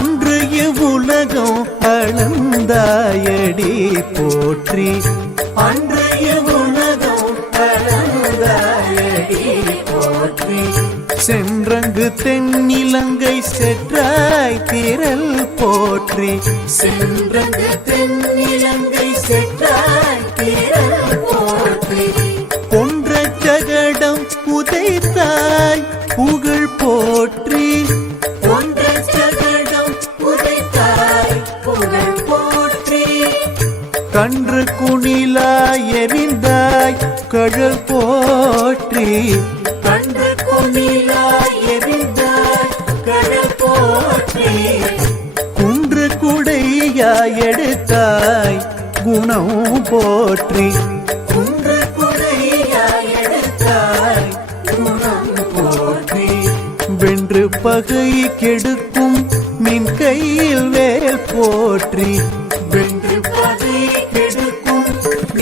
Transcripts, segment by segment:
அன்று இவ்வுலகம் அளந்தாயடி போற்றி. அன்றைய உலகம் அளந்தாயடி போற்றி. சென்றங்கு தென்னிலங்கை செற்றாய் திரள் போற்றி. சென்றங்கு தென்னிலங்கை செற்றாய் திரள் போற்றி. கொன்ற சகடம் புதைத்தாய் புகழ் போற்றி கன்று குணிலாய் எரிந்தாய் கழல் போற்றி. கன்று குணிலாய் எரிந்தாய் கழல் போற்றி. குன்று குடையாய் எடுத்தாய் குணம் போற்றி. குன்று குடையாய் எடுத்தாய் குணம் போற்றி. வென்று பகை கெடுக்கும் நின் கையில் வேல் போற்றி.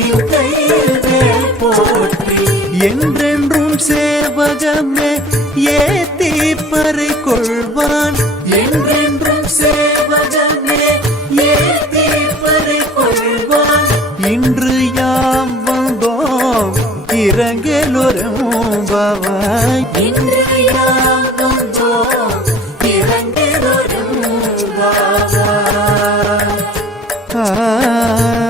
போற்றி போற்றி என்றென்றும் சேவகமே ஏத்தி பறை கொள்வான் என்றென்றும் சேவகமே ஏத்தி பறை கொள்வான் இன்று யாம் வந்தோம் இறங்கலொரு மூம்பாவாய் இன்று யாம் வந்தோம் இறங்கலொரு மூம்பாவாய் Ah